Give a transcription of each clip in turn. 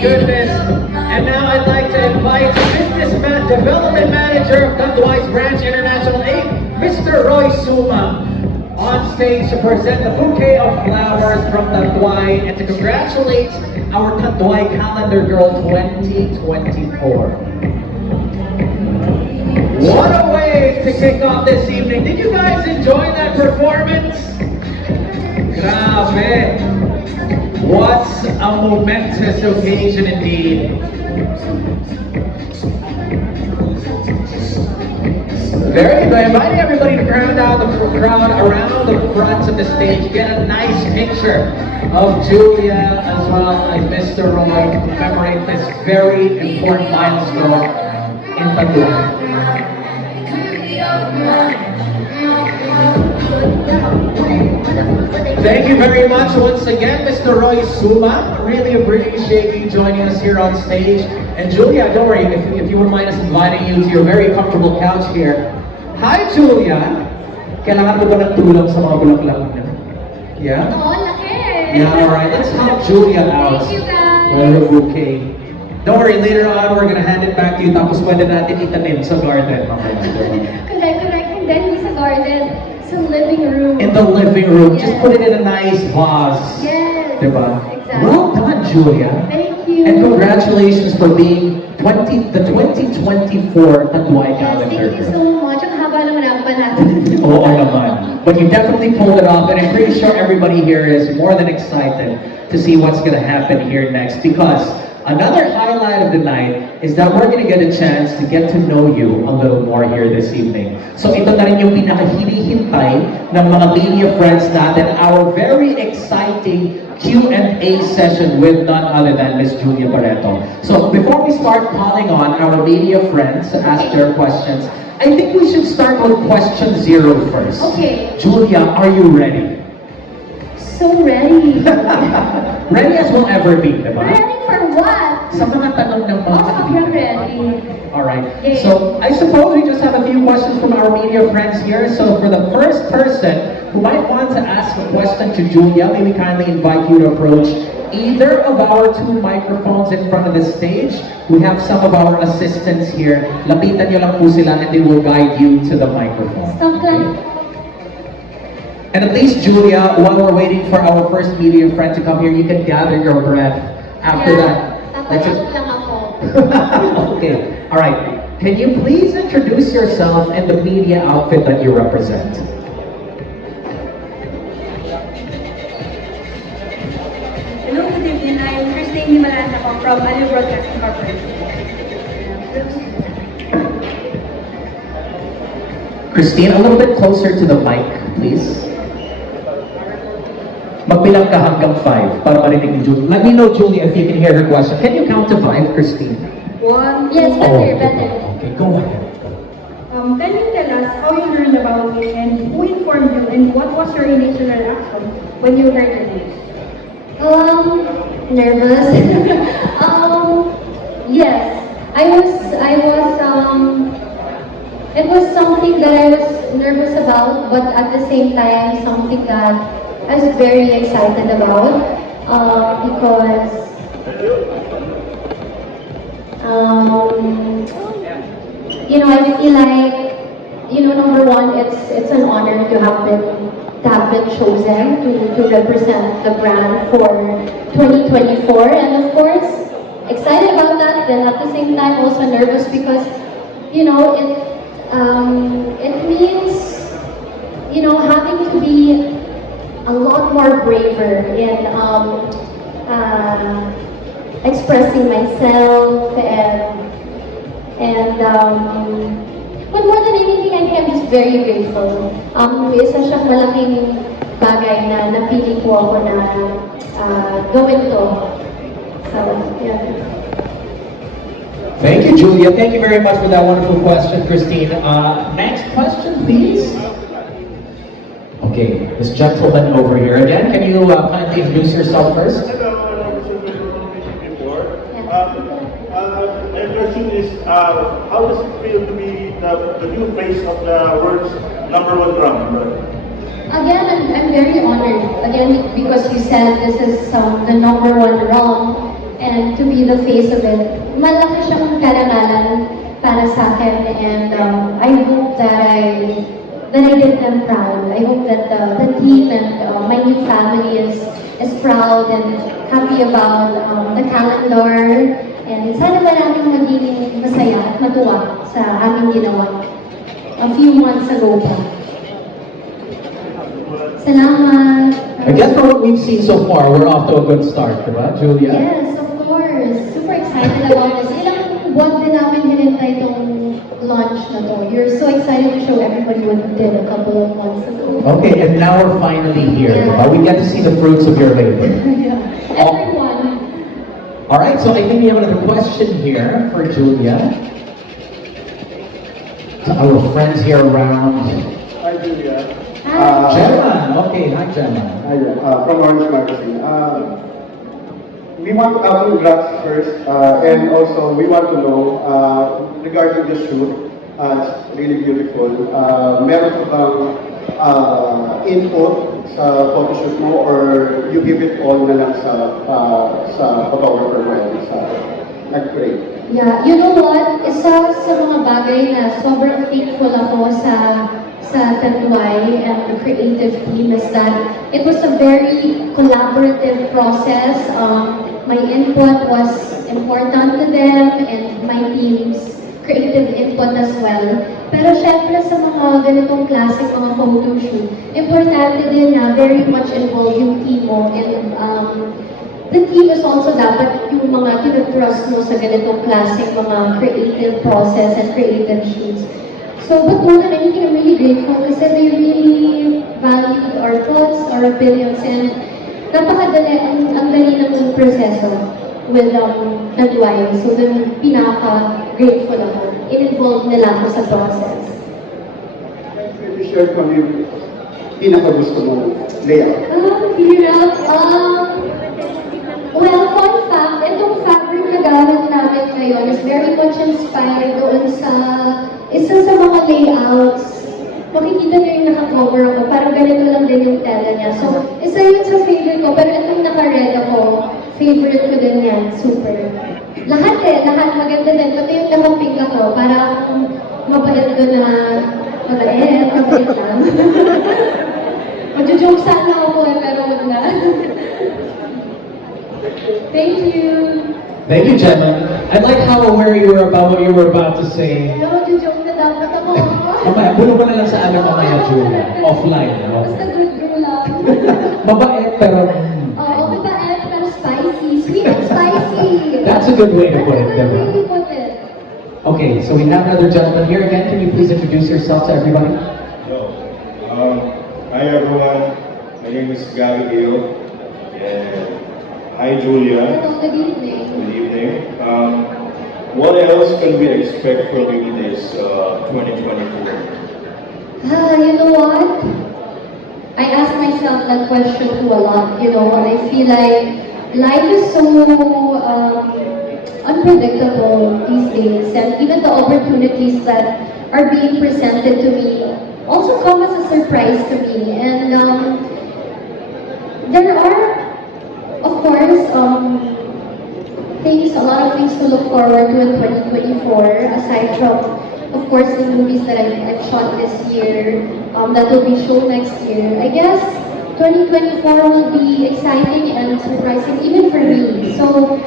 goodness. And now I'd like to invite Development Manager of Tanduay's Branch International 8, Mr. Roy Suma, on stage to present the bouquet of flowers from Tanduay and to congratulate our Tanduay Calendar Girl 2024. What a way to kick off this evening. Did you guys enjoy that performance? Grabe. What a momentous occasion indeed. Very good. Inviting everybody to crowd out the crowd around the front of the stage. Get a nice picture of Julia as well as Mr. Roy to commemorate this very important milestone in Tanduay. Thank you very much once again, Mr. Roy Suma. Really appreciate you joining us here on stage. And Julia, don't worry, if you wouldn't mind us inviting you to your very comfortable couch here. Hi, Julia! Kailangan mo ba ng tulong sa mga bulaklak niya? Yeah? Oo, laki! Yeah, alright. Let's help Julia out. Thank you, guys! With her bouquet. Don't worry, later on, we're gonna hand it back to you tapos pwede natin itanim sa garden. Correct. And then sa garden, sa living room. In the living room. Yes. Just put it in a nice vase. Yes. Diba? Exactly. Well done, Julia. Thank you. And congratulations for being the 2024 Tanduay Calendar. Thank you so much. Ang haba naman ang natin. Oo naman. But you definitely pulled it off, and I'm pretty sure everybody here is more than excited to see what's going to happen here next, because another highlight of the night is that we're going to get a chance to get to know you a little more here this evening. So ito na rin yung pinakahinihintay ng mga media friends natin, our very exciting Q&A session with none other than Miss Julia Barreto. So before we start calling on our media friends to ask their questions, I think we should start with question 0 first. Okay. Julia, are you ready? So ready. Ready as we'll ever be, diba? Ready for what? Sa mga tanong ng mga Sobrang ready. Alright, Okay. so I suppose we just have a few questions from our media friends here. So for the first person who might want to ask a question to Julia, may we kindly invite you to approach either of our 2 microphones in front of the stage. We have some of our assistants here. Lapitan niyo lang po sila and they will guide you to the microphone. Stop lang. And at least, Julia, while we're waiting for our first media friend to come here, you can gather your breath after that. Tapayak lang ako. Okay, all right. Can you please introduce yourself and the media outfit that you represent? Hello, good evening. I'm Christine Himalanda from Aliw Broadcasting Corporation. Christine, a little bit closer to the mic, please. Magbilang ka hanggang 5 para marinig ni Julia. Let me know, Julia, if you can hear her question. Can you count to 5, Christine? 1, Yes, better, better. Okay, go ahead. Can you tell us how you learned about me and who informed you and what was your initial reaction when you heard the news? Nervous. Yes, it was something that I was nervous about, but at the same time, something that I was very excited about, because, I feel like, number one, it's an honor to have been chosen to represent the brand for 2024, and of course, excited about that. Then at the same time, also nervous because, it means, having to be a lot more braver in expressing myself but more than anything, I'm just very grateful. Isa siyang malaking bagay na napili ko ako na gawin to. So, yeah. Thank you, Julia. Thank you very much for that wonderful question, Christine. Next question, please. Okay, this gentleman over here again. Can you kindly introduce yourself first? My question is, how does it feel to be the new face of the world's #1 drum? Again, I'm very honored. Again, because you said this is the #1 rum, and to be the face of it. Malaki siyang karangalan para sa akin, and I hope that I did them proud. I hope that the team and my new family is proud and happy about the calendar. And sana maraming magiging masaya at matuwa sa aming ginawa a few months ago pa. Salamat! I guess from what we've seen so far, we're off to a good start, diba, Julia? Yes, of course. Super excited about this. Ilang buwan din namin hinintay itong launch na to. You're so excited to show everybody what you did a couple of months ago. Okay, and now we're finally here, Yeah. diba? We get to see the fruits of your labor. Yeah. Everyone. All right, so I think we have another question here for Julia. To our friends here around. Hi, Julia. Hi. Gemma, okay, hi Gemma. Hi, from Orange Magazine. We want congrats first, and also we want to know regarding the shoot. It's really beautiful. Meron ka bang input sa photoshoot mo, or you give it all na lang sa photographer mo and sa nag-create? Yeah, you know what? Isa sa mga bagay na sobrang thankful ako sa Tanduay and the creative team is that it was a very collaborative process. My input was important to them and my team's creative input as well. Pero syempre sa mga ganitong classic mga photo shoot, importante din na very much involved yung team mo, and the team is also dapat yung mga tinutrust mo sa ganitong classic mga creative process and creative shoots. So, but more than anything, I'm really grateful kasi they really valued our thoughts, our opinions, and napakadali, ang dali ng proseso with Tanduay. So, dun pinaka-grateful ako. In-involve nila ako sa process. Maybe share ko yung pinaka-gusto mong layout. Hirap. Well, fun fact, itong fabric na gamit namin ngayon is very much inspired doon sa isa sa mga layouts. Makikita niyo yung naka-cover ako, parang ganito lang din yung tela niya. So, isa yun sa favorite ko, pero itong naka-red ako, favorite ko din yan, super. Lahat maganda din, pati yung naka-pink ako, parang mabait ko na mabait lang. Magjo-joke sana ako pero wag na. Thank you. Thank you, Gemma. I like how aware you were about what you were about to say. Pero magjo-joke na dapat ako. Mamaya, bulong mo na lang sa amin mamaya, Julia. Offline. Basta Okay. good girl lang. Mabait, pero... Oo, mabait pero spicy. Sweet and spicy. That's a good way to put it, That's a good way diba? to put it. Okay, so we have another gentleman here again. Can you please introduce yourself to everybody? Hello. Hi everyone. My name is Gary Gill. And hi Julia. Hello, good evening. Good evening. What else can we expect from you this 2024? You know what? I ask myself that question too a lot. You know, I feel like life is so unpredictable these days, and even the opportunities that are being presented to me also come as a surprise to me. And there are, of course, a lot of things to look forward to in 2024, aside from, of course, the movies that I've shot this year, that will be shown next year. I guess 2024 will be exciting and surprising even for me. So,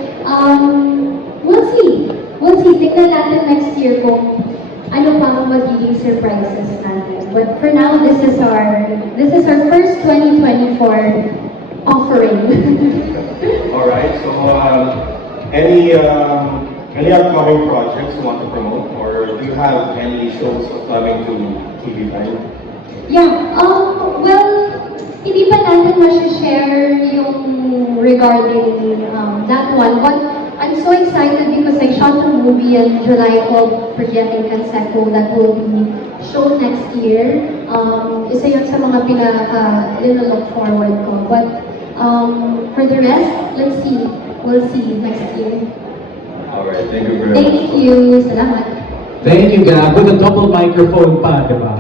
we'll see. Tingnan natin next year kung ano pa ang magiging surprises natin. But for now, this is our first 2024 offering. All right. So, any upcoming projects you want to promote, or do you have any shows coming to TV5? Yeah, well, hindi pa natin ma-share yung regarding that one, but I'm so excited because I shot a movie in July called Forgetting Canseco that will be shown next year. Isa yun sa mga pinaka-look forward ko. But for the rest, let's see. We'll see next year. All right. Thank you very much. Thank you. Salamat. Thank you, Gab. With a double microphone pa, diba?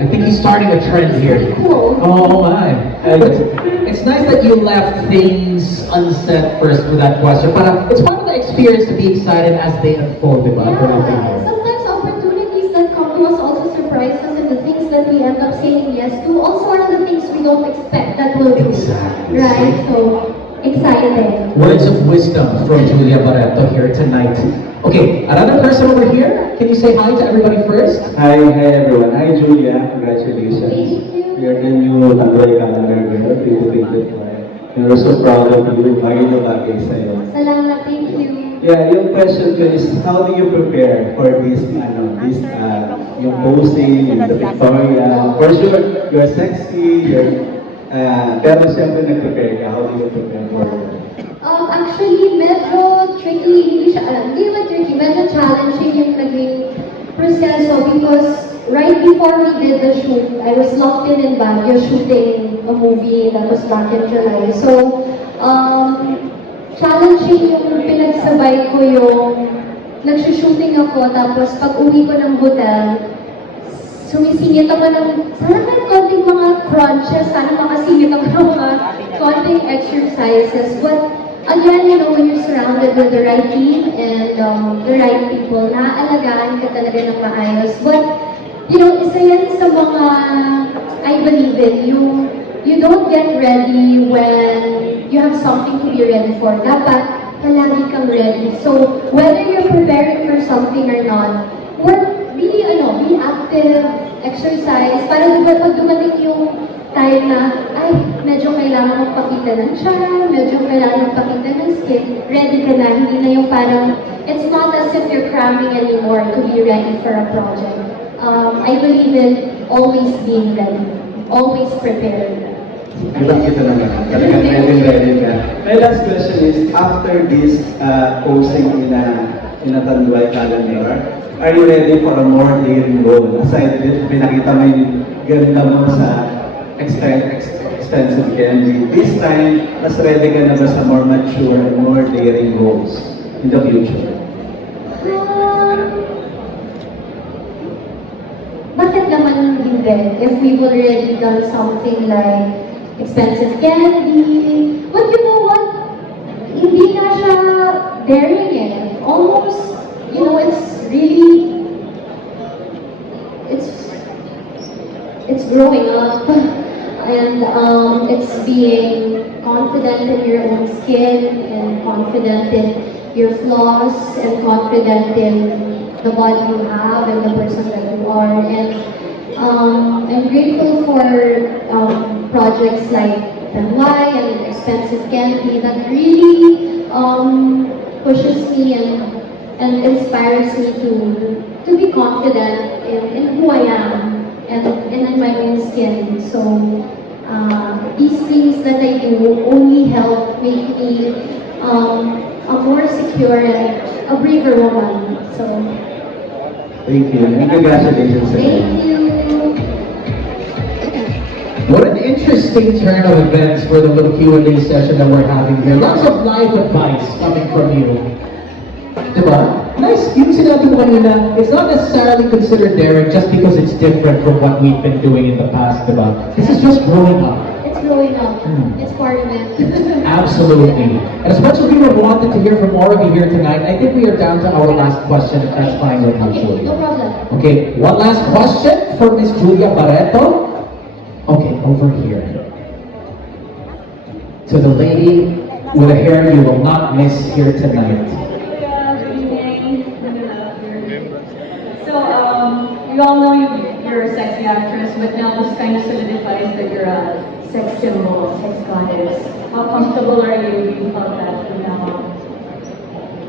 I think he's starting a trend here. Cool. Oh my. It's nice that you left things unsaid first for that question, but it's part of the experience to be excited as they unfold, diba? Yeah, sometimes opportunities that come to us also surprise us, and the things that we end up saying yes to also are the things we don't expect that will do. Exactly. Right? So, exciting. Words of wisdom from Julia Barreto here tonight. Okay, another person over here. Can you say hi to everybody first? Hi everyone. Hi Julia. Congratulations. Thank you. You're the new Tandoy calendar girl. 2025. We're so proud of you. Bagay na bagay sa'yo. Salamat, thank you. Yeah, yung question ko is, how do you prepare for this, yung posing, yung the Victoria? For sure, you're sexy, pero siyempre nag-prepare ka. How do you prepare for it? Actually, medyo tricky, hindi naman tricky, medyo challenging yung naging proseso because right before we did the shoot, I was locked in Baguio shooting a movie that was back in July. So, challenging yung pinagsabay ko yung nagsushooting ako, tapos pag uwi ko ng hotel, sumisingit ako ng, sana may konting mga crunches, sana makasingit ako ng mga konting exercises. But again, you know, when you're surrounded with the right team and the right people, naaalagaan ka talaga ng maayos. But, you know, isa yan sa mga, I believe in, you don't get ready when you have something to be ready for. Dapat, palagi kang ready. So, whether you're preparing for something or not, be active, exercise, para diba pag dumating yung time na, ay, medyo kailangan magpakita ng tiyan, medyo kailangan magpakita ng skin, ready ka na, hindi na yung parang, it's not as if you're cramming anymore to be ready for a project. I believe in always being ready, always prepared. Kita naman. Talagang ready ka. My last question is, after this posing in a Tanduay calendar, are you ready for a more daring role? Aside this, pinakita mo yung ganda mo sa expensive candy. This time, mas ready ka na ba sa more mature and more daring roles in the future? Bakit naman hindi? If we've already done something like expensive candy, but you know what? Hindi na siya daring eh. Almost, you know, it's really, it's growing up. And it's being confident in your own skin, and confident in your flaws, and confident in the body you have and the person that you are. And I'm grateful for projects like Tanway and Expensive Candy that really pushes me and inspires me to be confident in who I am and in my own skin. So these things that I do only help make me a more secure and a braver woman. So Thank you. And congratulations. thank you. What an interesting turn of events for the little Q&A session that we're having here. Lots of life advice coming from you. Diba? Nice, yung sinabi mo kanina, it's not necessarily considered daring just because it's different from what we've been doing in the past, diba? This is just growing up. It's growing up. It's part of it. Absolutely. And as much as we would wanted to hear from more of you here tonight, I think we are down to our last question, if that's fine with you, Okay, Julia. no problem. Okay, one last question for Miss Julia Barreto. Okay, over here. To the lady with the hair you will not miss here tonight. So, we all know you're a sexy actress, but now this kind of solidifies that you're a sex symbol, sex goddess. How comfortable are you being called that from now on?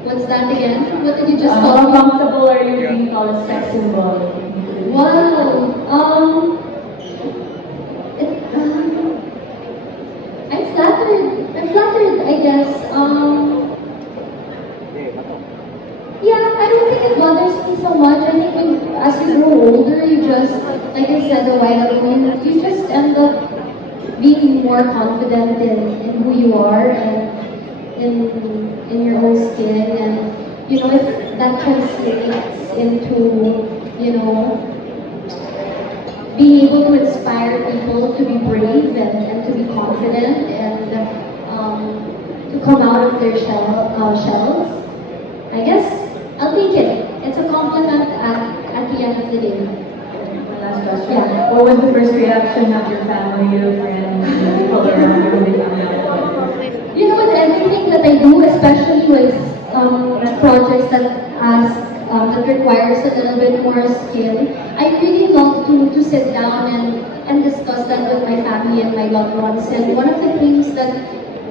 What's that again? What did you just How call me? comfortable are you being called a sex symbol? Wow. I'm flattered. I'm flattered, I guess. Yeah, I don't think it bothers me so much. I think as you grow older, you just, like I said a while ago, you just end up being more confident in who you are and in your own skin. And, you know, if that translates into, you know, being able to inspire people to be brave and to be confident and to come out of their shells. I guess I'll take it. It's a compliment at the end of the day. One last question. Yeah. What was the first reaction of your family, your friends, the people around you when they found out? You know, with everything that I do, especially with projects that requires a little bit more skill, I really love to sit down and discuss that with my family and my loved ones. And one of the things that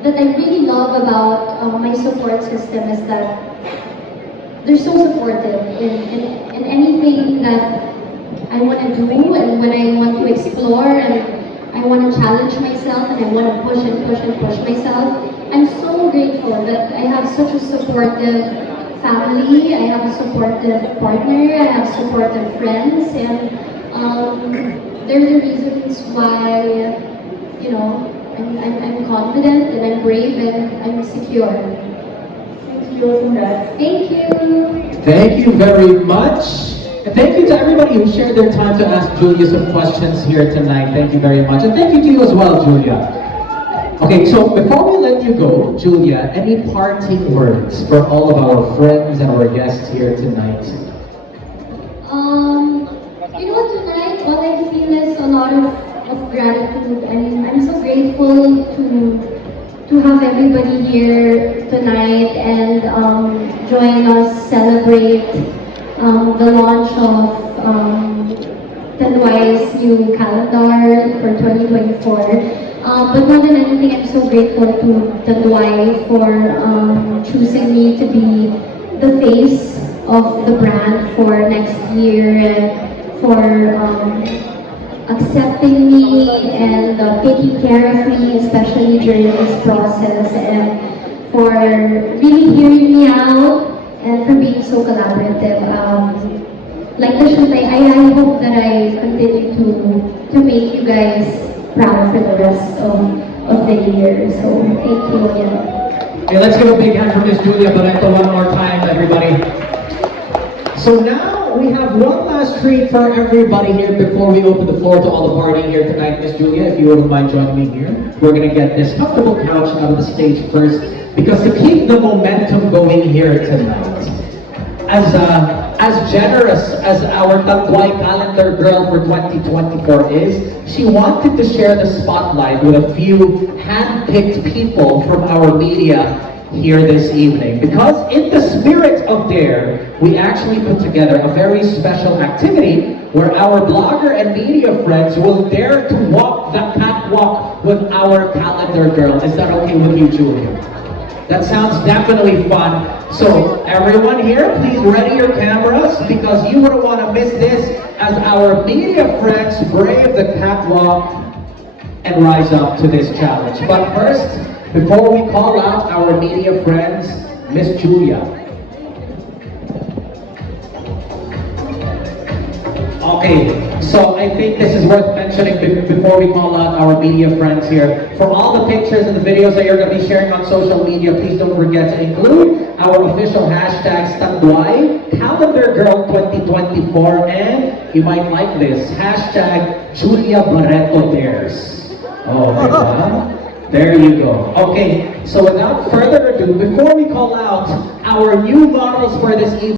I really love about my support system is that they're so supportive in anything that I want to do, and when I want to explore and I want to challenge myself and I want to push and push and push myself. I'm so grateful that I have such a supportive family, I have a supportive partner, I have supportive friends, and they're the reasons why, you know, I'm confident and I'm brave and I'm secure. Thank you, congrats. Thank you. Thank you very much. And thank you to everybody who shared their time to ask Julia some questions here tonight. Thank you very much. And thank you to you as well, Julia. Okay, so before we let you go, Julia, any parting words for all of our friends and our guests here tonight? You know what, tonight, all I feel is a lot of gratitude, and I'm so grateful to have everybody here tonight and join us celebrate the launch of Tanduay's new calendar for 2024. But more than anything, I'm so grateful to Tanduay for choosing me to be the face of the brand for next year and for accepting me and taking care of me, especially during this process, and for really hearing me out and for being so collaborative. Like the shoot, I hope that I continue to make you guys proud for the rest of the year. So thank you again. Okay, let's give a big hand for Miss Julia Barreto one more time, everybody. So now we have one last treat for everybody here before we open the floor to all the party here tonight. Miss Julia, if you wouldn't mind joining me here. We're gonna get this comfortable couch out of the stage first, because to keep the momentum going here tonight, as generous as our Tanduay calendar girl for 2024 is, she wanted to share the spotlight with a few hand-picked people from our media here this evening. Because in the spirit of DARE, we actually put together a very special activity where our blogger and media friends will dare to walk the catwalk with our calendar girl. Is that okay with you, Julia? That sounds definitely fun. So everyone here, please ready your cameras, because you wouldn't want to miss this as our media friends brave the catwalk and rise up to this challenge. But first, before we call out our media friends, Miss Julia. Okay, so I think this is worth mentioning before we call out our media friends here. For all the pictures and the videos that you're going to be sharing on social media, please don't forget to include our official hashtags Tanduay, Calendar Girl 2024, and you might like this, hashtag Julia Barreto Dares. Oh, diba? There you go. Okay, so without further ado, before we call out our new models for this evening,